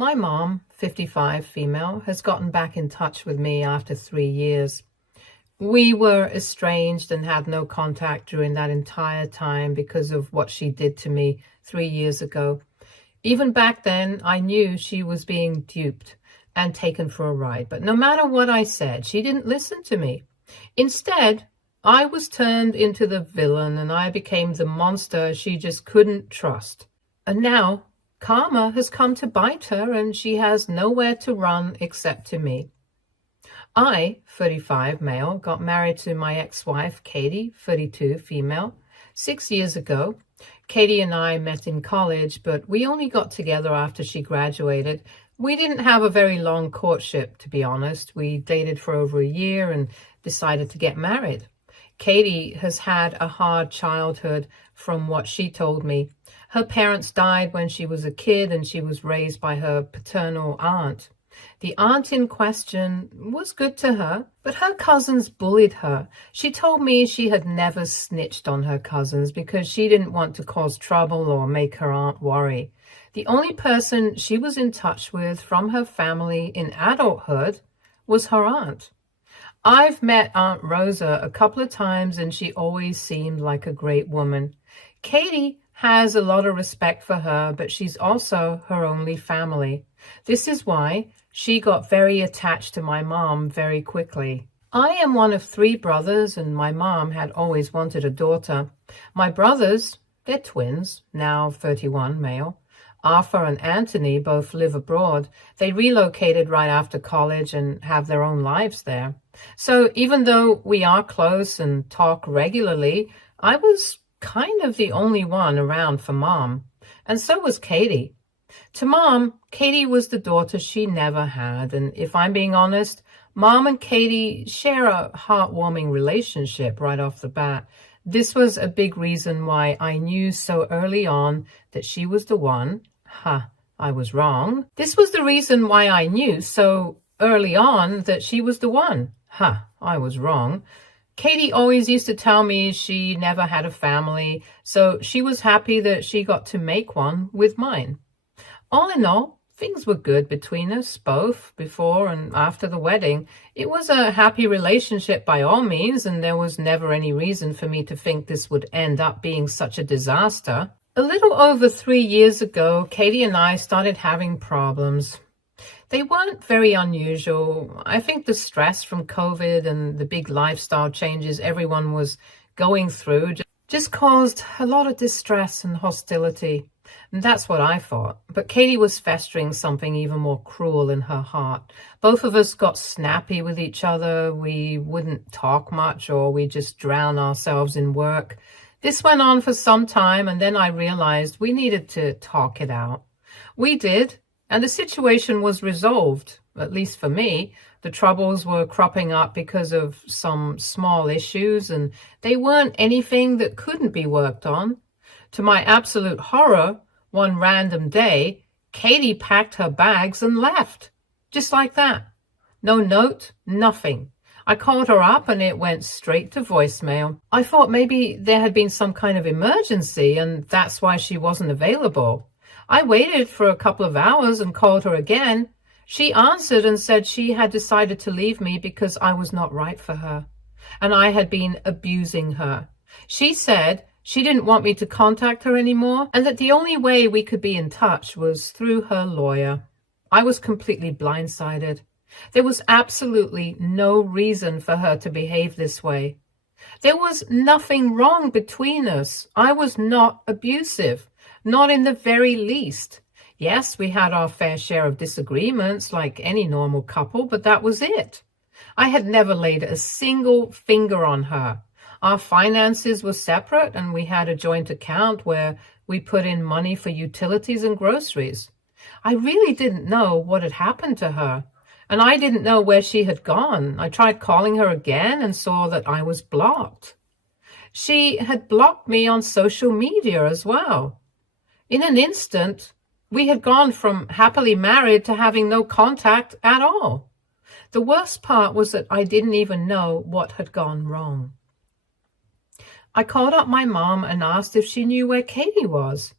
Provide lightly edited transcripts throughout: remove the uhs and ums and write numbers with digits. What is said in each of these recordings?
My mom, 55, female, has gotten back in touch with me after 3 years. We were estranged and had no contact during that entire time because of what she did to me 3 years ago. Even back then, I knew she was being duped and taken for a ride. But no matter what I said, she didn't listen to me. Instead, I was turned into the villain and I became the monster she just couldn't trust. And now, karma has come to bite her and she has nowhere to run except to me. I, 35, male, got married to my ex-wife, Katie, 32, female, 6 years ago. Katie and I met in college, but we only got together after she graduated. We didn't have a very long courtship, to be honest. We dated for over a year and decided to get married. Katie has had a hard childhood from what she told me. Her parents died when she was a kid and she was raised by her paternal aunt. The aunt in question was good to her, but her cousins bullied her. She told me she had never snitched on her cousins because she didn't want to cause trouble or make her aunt worry. The only person she was in touch with from her family in adulthood was her aunt. I've met Aunt Rosa a couple of times and she always seemed like a great woman. Katie has a lot of respect for her, but she's also her only family. This is why she got very attached to my mom very quickly. I am one of 3 brothers and my mom had always wanted a daughter. My brothers, they're twins, now 31, male. Arthur and Anthony both live abroad. They relocated right after college and have their own lives there. So even though we are close and talk regularly, I was kind of the only one around for Mom. And so was Katie. To Mom, Katie was the daughter she never had. And if I'm being honest, Mom and Katie share a heartwarming relationship right off the bat. This was a big reason why I knew so early on that she was the one. I was wrong. This was the reason why I knew so early on that she was the one. I was wrong. Katie always used to tell me she never had a family, so she was happy that she got to make one with mine. All in all, things were good between us both before and after the wedding. It was a happy relationship by all means, and there was never any reason for me to think this would end up being such a disaster. A little over 3 years ago, Katie and I started having problems. They weren't very unusual. I think the stress from COVID and the big lifestyle changes everyone was going through just caused a lot of distress and hostility. And that's what I thought. But Katie was festering something even more cruel in her heart. Both of us got snappy with each other. We wouldn't talk much, or we just drown ourselves in work. This went on for some time, and then I realized we needed to talk it out. We did, and the situation was resolved, at least for me. The troubles were cropping up because of some small issues, and they weren't anything that couldn't be worked on. To my absolute horror, one random day, Katie packed her bags and left. Just like that. No note, nothing. I called her up and it went straight to voicemail. I thought maybe there had been some kind of emergency and that's why she wasn't available. I waited for a couple of hours and called her again. She answered and said she had decided to leave me because I was not right for her and I had been abusing her. She said she didn't want me to contact her anymore and that the only way we could be in touch was through her lawyer. I was completely blindsided. There was absolutely no reason for her to behave this way. There was nothing wrong between us. I was not abusive, not in the very least. Yes, we had our fair share of disagreements like any normal couple, but that was it. I had never laid a single finger on her. Our finances were separate and we had a joint account where we put in money for utilities and groceries. I really didn't know what had happened to her. And I didn't know where she had gone. I tried calling her again and saw that I was blocked. She had blocked me on social media as well. In an instant, we had gone from happily married to having no contact at all. The worst part was that I didn't even know what had gone wrong. I called up my mom and asked if she knew where Katie was.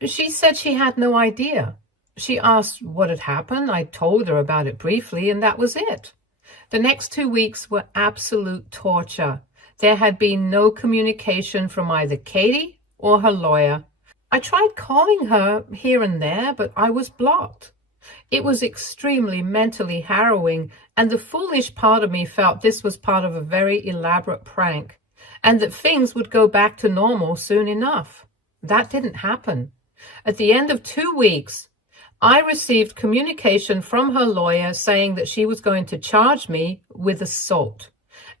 She said she had no idea. She asked what had happened. I told her about it briefly, and that was it. The next 2 weeks were absolute torture. There had been no communication from either Katie or her lawyer. I tried calling her here and there, but I was blocked. It was extremely mentally harrowing, and the foolish part of me felt this was part of a very elaborate prank, and that things would go back to normal soon enough. That didn't happen. At the end of 2 weeks, I received communication from her lawyer saying that she was going to charge me with assault,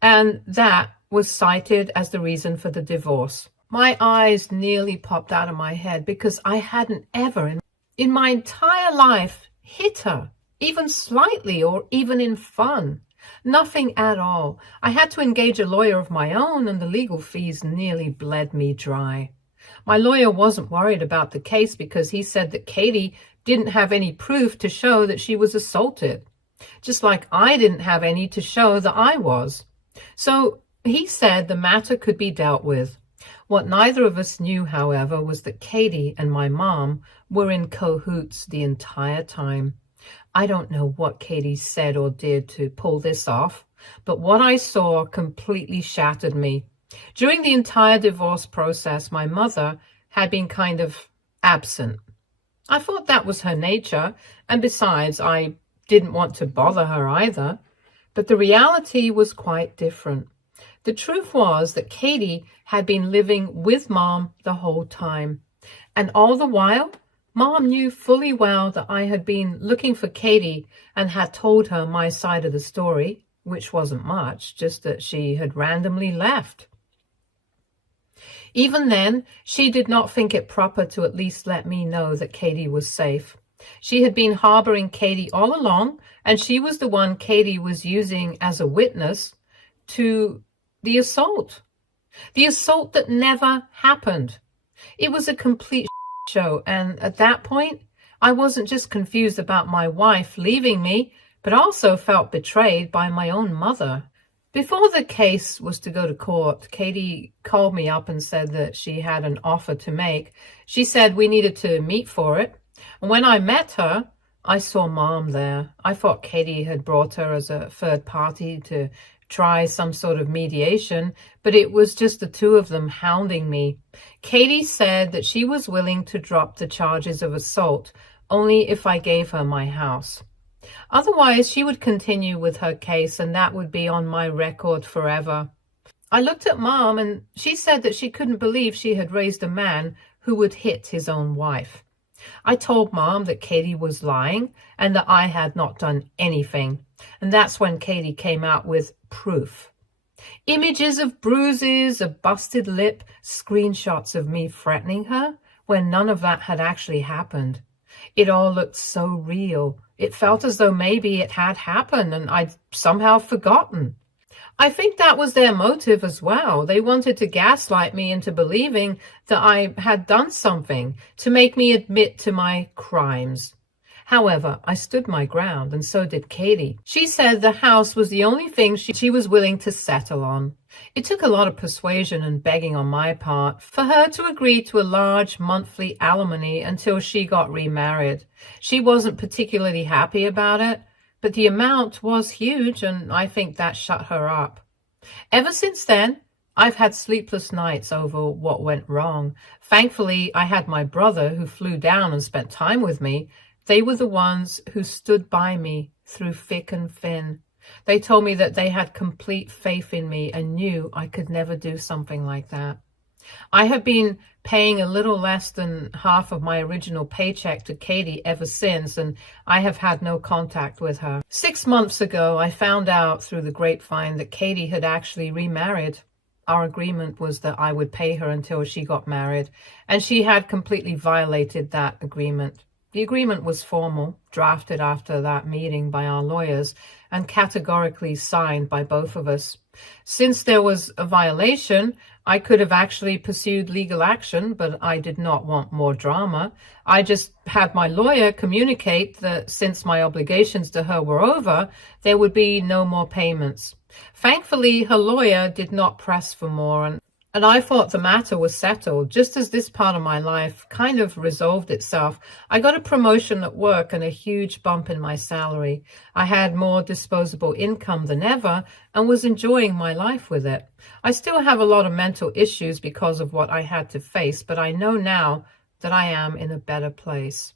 and that was cited as the reason for the divorce. My eyes nearly popped out of my head because I hadn't ever in my entire life hit her, even slightly or even in fun. Nothing at all. I had to engage a lawyer of my own, and the legal fees nearly bled me dry. My lawyer wasn't worried about the case because he said that Katie didn't have any proof to show that she was assaulted, just like I didn't have any to show that I was. So he said the matter could be dealt with. What neither of us knew, however, was that Katie and my mom were in cahoots the entire time. I don't know what Katie said or did to pull this off, but what I saw completely shattered me. During the entire divorce process, my mother had been kind of absent. I thought that was her nature, and besides, I didn't want to bother her either. But the reality was quite different. The truth was that Katie had been living with Mom the whole time. And all the while, Mom knew fully well that I had been looking for Katie and had told her my side of the story, which wasn't much, just that she had randomly left. Even then, she did not think it proper to at least let me know that Katie was safe. She had been harboring Katie all along, and she was the one Katie was using as a witness to the assault that never happened. It was a complete show, and at that point, I wasn't just confused about my wife leaving me, but also felt betrayed by my own mother. Before the case was to go to court, Katie called me up and said that she had an offer to make. She said we needed to meet for it. And when I met her, I saw Mom there. I thought Katie had brought her as a third party to try some sort of mediation, but it was just the two of them hounding me. Katie said that she was willing to drop the charges of assault only if I gave her my house. Otherwise, she would continue with her case, and that would be on my record forever. I looked at Mom, and she said that she couldn't believe she had raised a man who would hit his own wife. I told Mom that Katie was lying and that I had not done anything. And that's when Katie came out with proof. Images of bruises, a busted lip, screenshots of me threatening her when none of that had actually happened. It all looked so real. It felt as though maybe it had happened and I'd somehow forgotten. I think that was their motive as well. They wanted to gaslight me into believing that I had done something to make me admit to my crimes. However, I stood my ground, and so did Katie. She said the house was the only thing she was willing to settle on. It took a lot of persuasion and begging on my part for her to agree to a large monthly alimony until she got remarried. She wasn't particularly happy about it, but the amount was huge, and I think that shut her up. Ever since then, I've had sleepless nights over what went wrong. Thankfully, I had my brother who flew down and spent time with me. They were the ones who stood by me through thick and thin. They told me that they had complete faith in me and knew I could never do something like that. I have been paying a little less than half of my original paycheck to Katie ever since, and I have had no contact with her. 6 months ago, I found out through the grapevine that Katie had actually remarried. Our agreement was that I would pay her until she got married, and she had completely violated that agreement. The agreement was formal, drafted after that meeting by our lawyers, and categorically signed by both of us. Since there was a violation, I could have actually pursued legal action, but I did not want more drama. I just had my lawyer communicate that since my obligations to her were over, there would be no more payments. Thankfully, her lawyer did not press for more, And I thought the matter was settled. Just as this part of my life kind of resolved itself, I got a promotion at work and a huge bump in my salary. I had more disposable income than ever and was enjoying my life with it. I still have a lot of mental issues because of what I had to face, but I know now that I am in a better place.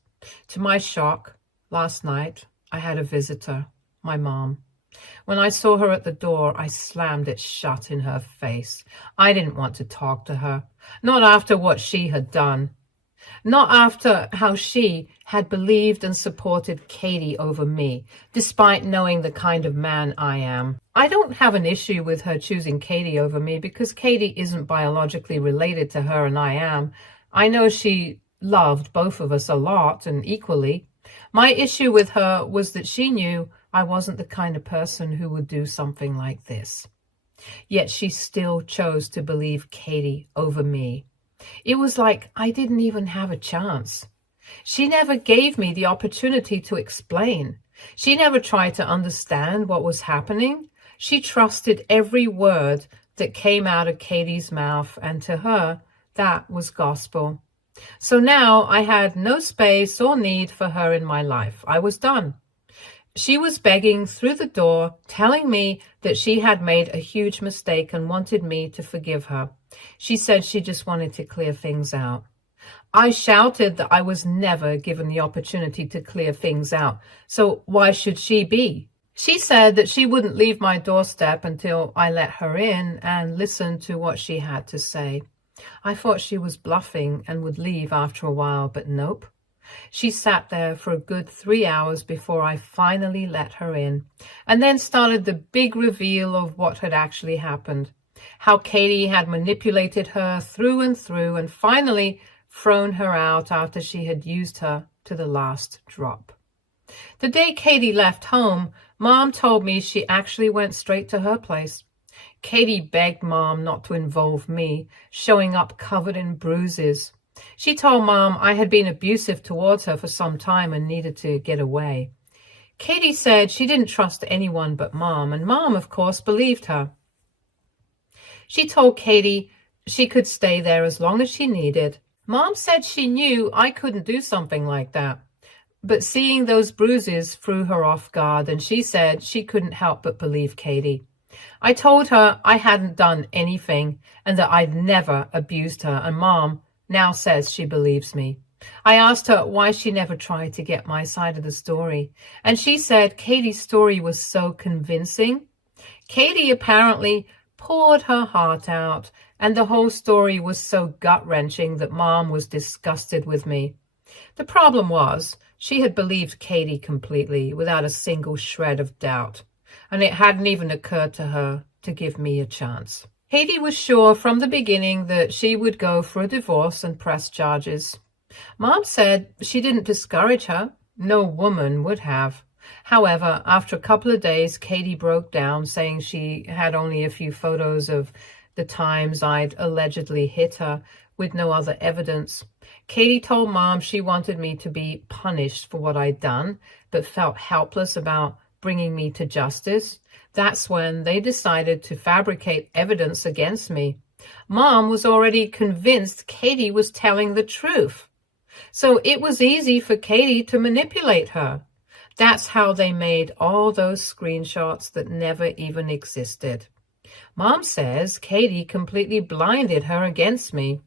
To my shock, last night, I had a visitor, my mom. When I saw her at the door, I slammed it shut in her face. I didn't want to talk to her, not after what she had done, not after how she had believed and supported Katie over me, despite knowing the kind of man I am. I don't have an issue with her choosing Katie over me because Katie isn't biologically related to her and I am. I know she loved both of us a lot and equally. My issue with her was that she knew I wasn't the kind of person who would do something like this. Yet she still chose to believe Katie over me. It was like I didn't even have a chance. She never gave me the opportunity to explain. She never tried to understand what was happening. She trusted every word that came out of Katie's mouth, and to her, that was gospel. So now I had no space or need for her in my life. I was done. She was begging through the door, telling me that she had made a huge mistake and wanted me to forgive her. She said she just wanted to clear things out. I shouted that I was never given the opportunity to clear things out, so why should she be? She said that she wouldn't leave my doorstep until I let her in and listened to what she had to say. I thought she was bluffing and would leave after a while, but nope. She sat there for a good 3 hours before I finally let her in, and then started the big reveal of what had actually happened, how Katie had manipulated her through and finally thrown her out after she had used her to the last drop. The day Katie left home, Mom told me she actually went straight to her place. Katie begged Mom not to involve me, showing up covered in bruises. She told Mom I had been abusive towards her for some time and needed to get away. Katie said she didn't trust anyone but Mom, and Mom, of course, believed her. She told Katie she could stay there as long as she needed. Mom said she knew I couldn't do something like that, but seeing those bruises threw her off guard, and she said she couldn't help but believe Katie. I told her I hadn't done anything and that I'd never abused her, and Mom now says she believes me. I asked her why she never tried to get my side of the story, and she said Katie's story was so convincing. Katie apparently poured her heart out, and the whole story was so gut-wrenching that Mom was disgusted with me. The problem was she had believed Katie completely, without a single shred of doubt, and it hadn't even occurred to her to give me a chance. Katie was sure from the beginning that she would go for a divorce and press charges. Mom said she didn't discourage her. No woman would have. However, after a couple of days, Katie broke down, saying she had only a few photos of the times I'd allegedly hit her, with no other evidence. Katie told Mom she wanted me to be punished for what I'd done, but felt helpless about bringing me to justice. That's when they decided to fabricate evidence against me. Mom was already convinced Katie was telling the truth. So it was easy for Katie to manipulate her. That's how they made all those screenshots that never even existed. Mom says Katie completely blinded her against me.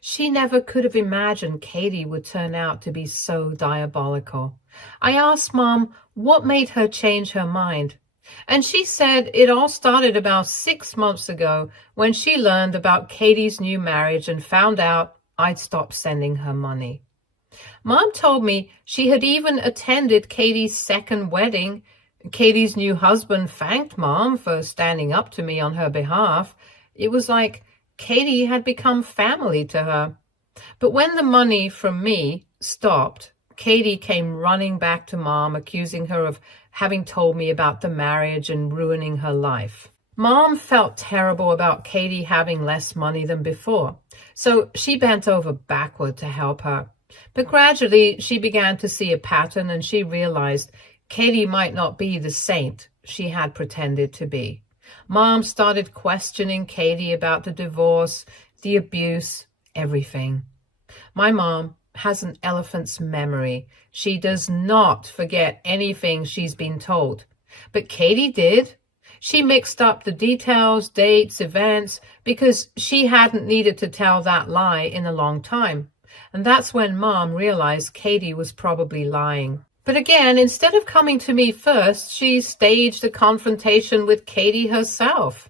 She never could have imagined Katie would turn out to be so diabolical. I asked Mom what made her change her mind, and she said it all started about 6 months ago when she learned about Katie's new marriage and found out I'd stopped sending her money. Mom told me she had even attended Katie's second wedding. Katie's new husband thanked Mom for standing up to me on her behalf. It was like Katie had become family to her. But when the money from me stopped, Katie came running back to Mom, accusing her of having told me about the marriage and ruining her life. Mom felt terrible about Katie having less money than before, so she bent over backward to help her. But gradually, she began to see a pattern, and she realized Katie might not be the saint she had pretended to be. Mom started questioning Katie about the divorce, the abuse, everything. My mom has an elephant's memory. She does not forget anything she's been told. But Katie did. She mixed up the details, dates, events, because she hadn't needed to tell that lie in a long time. And that's when Mom realized Katie was probably lying. But again, instead of coming to me first, she staged a confrontation with Katie herself.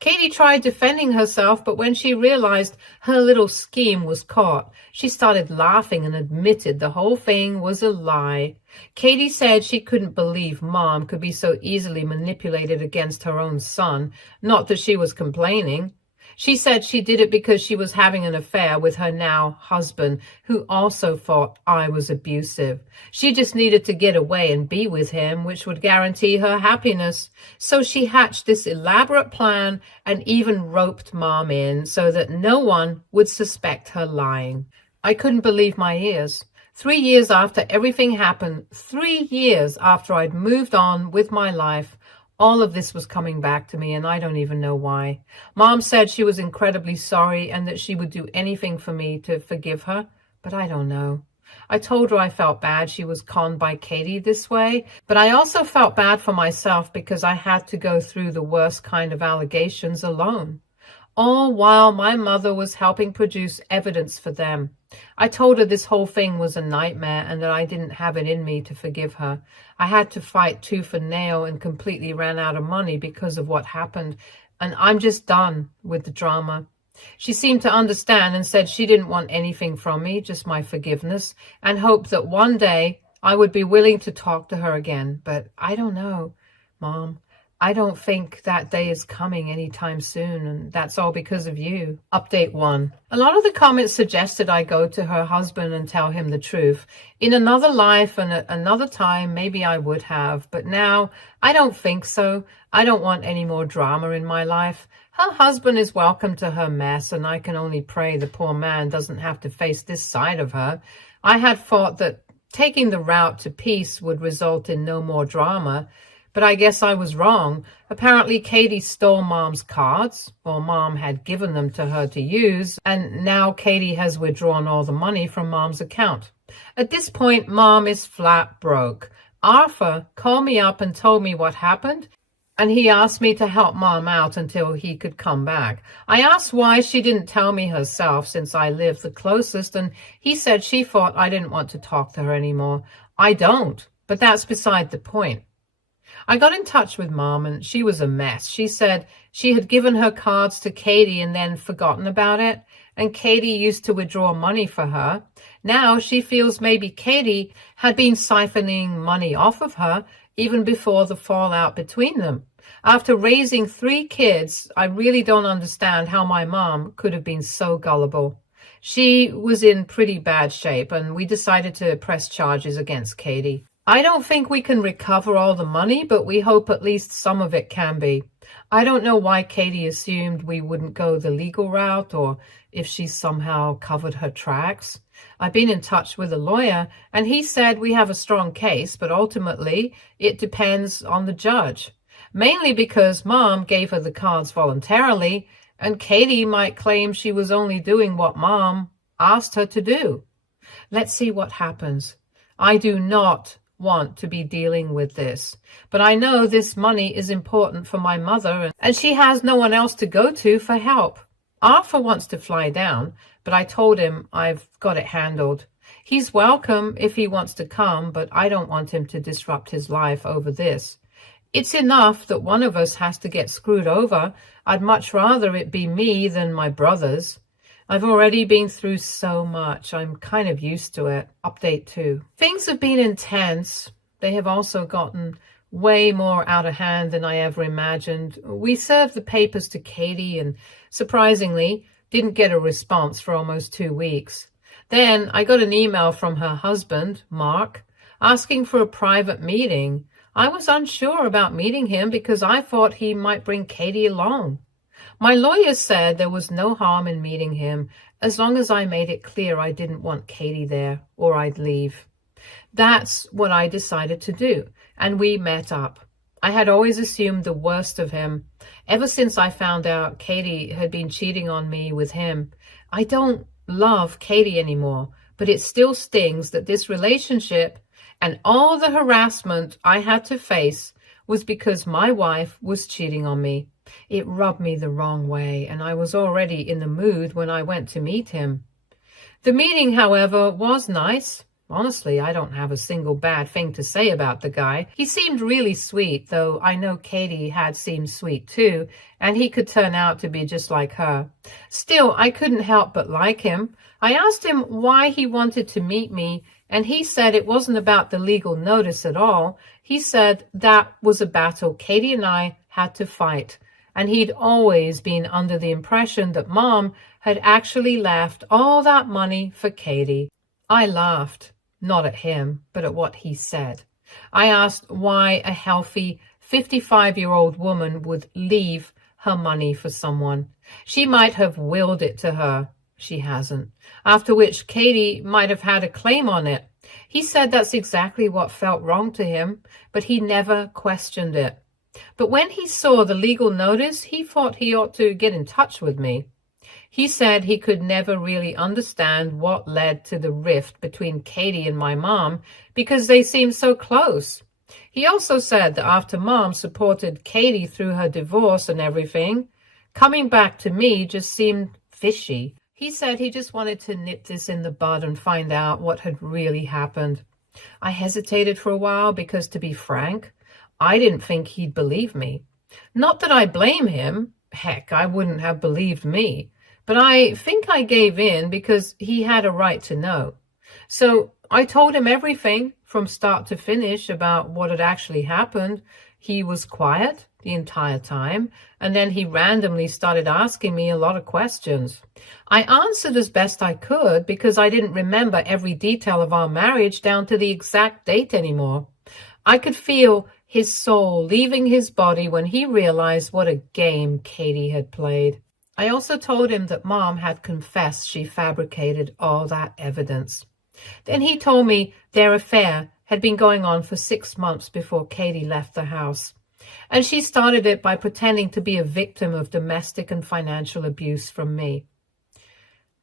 Katie tried defending herself, but when she realized her little scheme was caught, she started laughing and admitted the whole thing was a lie. Katie said she couldn't believe Mom could be so easily manipulated against her own son, not that she was complaining. She said she did it because she was having an affair with her now husband, who also thought I was abusive. She just needed to get away and be with him, which would guarantee her happiness. So she hatched this elaborate plan and even roped Mom in so that no one would suspect her lying. I couldn't believe my ears. 3 years after everything happened, 3 years after I'd moved on with my life, all of this was coming back to me, and I don't even know why. Mom said she was incredibly sorry and that she would do anything for me to forgive her, but I don't know. I told her I felt bad she was conned by Katie this way, but I also felt bad for myself because I had to go through the worst kind of allegations alone. All while my mother was helping produce evidence for them. I told her this whole thing was a nightmare and that I didn't have it in me to forgive her. I had to fight tooth and nail and completely ran out of money because of what happened, and I'm just done with the drama. She seemed to understand and said she didn't want anything from me, just my forgiveness, and hoped that one day I would be willing to talk to her again. But I don't know, Mom. I don't think that day is coming anytime soon, and that's all because of you. Update 1. A lot of the comments suggested I go to her husband and tell him the truth. In another life and at another time, maybe I would have, but now I don't think so. I don't want any more drama in my life. Her husband is welcome to her mess, and I can only pray the poor man doesn't have to face this side of her. I had thought that taking the route to peace would result in no more drama, but I guess I was wrong. Apparently Katie stole Mom's cards, or Mom had given them to her to use, and now Katie has withdrawn all the money from Mom's account. At this point, Mom is flat broke. Arthur called me up and told me what happened, and he asked me to help Mom out until he could come back. I asked why she didn't tell me herself since I lived the closest, and he said she thought I didn't want to talk to her anymore. I don't, but that's beside the point. I got in touch with Mom, and she was a mess. She said she had given her cards to Katie and then forgotten about it, and Katie used to withdraw money for her. Now she feels maybe Katie had been siphoning money off of her even before the fallout between them. After raising 3 kids, I really don't understand how my mom could have been so gullible. She was in pretty bad shape, and we decided to press charges against Katie. I don't think we can recover all the money, but we hope at least some of it can be. I don't know why Katie assumed we wouldn't go the legal route, or if she somehow covered her tracks. I've been in touch with a lawyer, and he said we have a strong case, but ultimately it depends on the judge. Mainly because Mom gave her the cards voluntarily, and Katie might claim she was only doing what Mom asked her to do. Let's see what happens. I do not want to be dealing with this, but I know this money is important for my mother, and she has no one else to go to for help. Arthur wants to fly down, but I told him I've got it handled. He's welcome if he wants to come, but I don't want him to disrupt his life over this. It's enough that one of us has to get screwed over. I'd much rather it be me than my brothers. I've already been through so much. I'm kind of used to it. Update 2. Things have been intense. They have also gotten way more out of hand than I ever imagined. We served the papers to Katie and, surprisingly, didn't get a response for almost 2 weeks. Then I got an email from her husband, Mark, asking for a private meeting. I was unsure about meeting him because I thought he might bring Katie along. My lawyer said there was no harm in meeting him as long as I made it clear I didn't want Katie there or I'd leave. That's what I decided to do, and we met up. I had always assumed the worst of him. Ever since I found out Katie had been cheating on me with him, I don't love Katie anymore, but it still stings that this relationship and all the harassment I had to face was because my wife was cheating on me. It rubbed me the wrong way, and I was already in the mood when I went to meet him. The meeting, however, was nice. Honestly, I don't have a single bad thing to say about the guy. He seemed really sweet, though I know Katie had seemed sweet too, and he could turn out to be just like her. Still, I couldn't help but like him. I asked him why he wanted to meet me, and he said it wasn't about the legal notice at all. He said that was a battle Katie and I had to fight, and he'd always been under the impression that Mom had actually left all that money for Katie. I laughed. Not at him, but at what he said. I asked why a healthy 55-year-old woman would leave her money for someone. She might have willed it to her. She hasn't. After which Katie might have had a claim on it. He said that's exactly what felt wrong to him, but he never questioned it. But when he saw the legal notice, he thought he ought to get in touch with me. He said he could never really understand what led to the rift between Katie and my mom because they seemed so close. He also said that after Mom supported Katie through her divorce and everything, coming back to me just seemed fishy. He said he just wanted to nip this in the bud and find out what had really happened. I hesitated for a while because, to be frank, I didn't think he'd believe me. Not that I blame him. Heck, I wouldn't have believed me. But I think I gave in because he had a right to know. So I told him everything from start to finish about what had actually happened. He was quiet the entire time, and then he randomly started asking me a lot of questions. I answered as best I could because I didn't remember every detail of our marriage down to the exact date anymore. I could feel his soul leaving his body when he realized what a game Katie had played. I also told him that Mom had confessed she fabricated all that evidence. Then he told me their affair had been going on for 6 months before Katie left the house, and she started it by pretending to be a victim of domestic and financial abuse from me.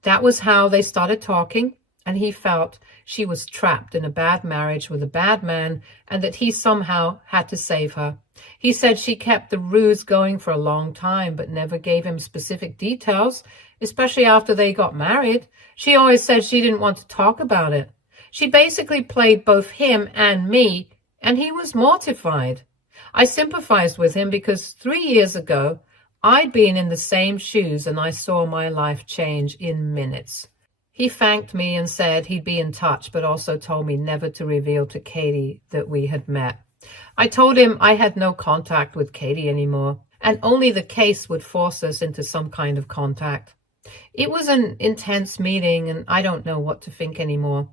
That was how they started talking, and he felt she was trapped in a bad marriage with a bad man and that he somehow had to save her. He said she kept the ruse going for a long time but never gave him specific details, especially after they got married. She always said she didn't want to talk about it. She basically played both him and me, and he was mortified. I sympathized with him because 3 years ago, I'd been in the same shoes and I saw my life change in minutes. He thanked me and said he'd be in touch, but also told me never to reveal to Katie that we had met. I told him I had no contact with Katie anymore, and only the case would force us into some kind of contact. It was an intense meeting, and I don't know what to think anymore.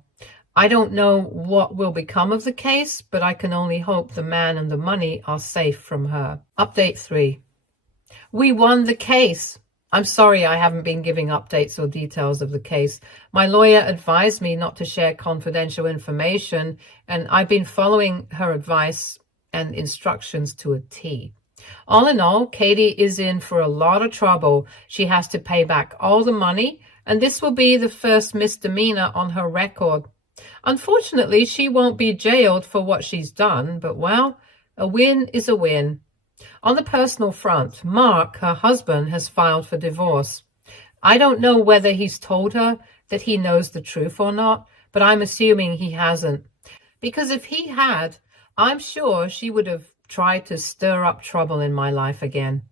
I don't know what will become of the case, but I can only hope the man and the money are safe from her. Update 3. We won the case. I'm sorry I haven't been giving updates or details of the case. My lawyer advised me not to share confidential information, and I've been following her advice and instructions to a T. All in all, Katie is in for a lot of trouble. She has to pay back all the money, and this will be the first misdemeanor on her record. Unfortunately, she won't be jailed for what she's done, but well, a win is a win. On the personal front, Mark, her husband, has filed for divorce. I don't know whether he's told her that he knows the truth or not, but I'm assuming he hasn't. Because if he had, I'm sure she would have tried to stir up trouble in my life again.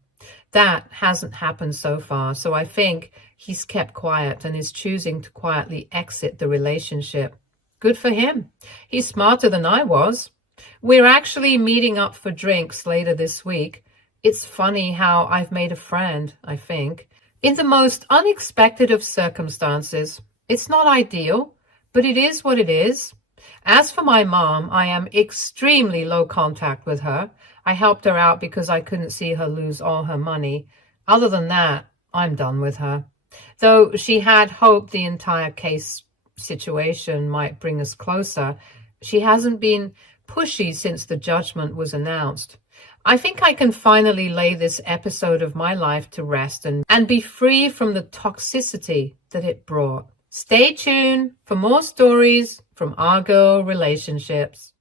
That hasn't happened so far, so I think he's kept quiet and is choosing to quietly exit the relationship. Good for him. He's smarter than I was. We're actually meeting up for drinks later this week. It's funny how I've made a friend, I think, in the most unexpected of circumstances. It's not ideal, but it is what it is. As for my mom, I am extremely low contact with her. I helped her out because I couldn't see her lose all her money. Other than that, I'm done with her. Though she had hoped the entire case situation might bring us closer, she hasn't been pushy since the judgment was announced. I think I can finally lay this episode of my life to rest and be free from the toxicity that it brought. Stay tuned for more stories from Our Girl Relationships.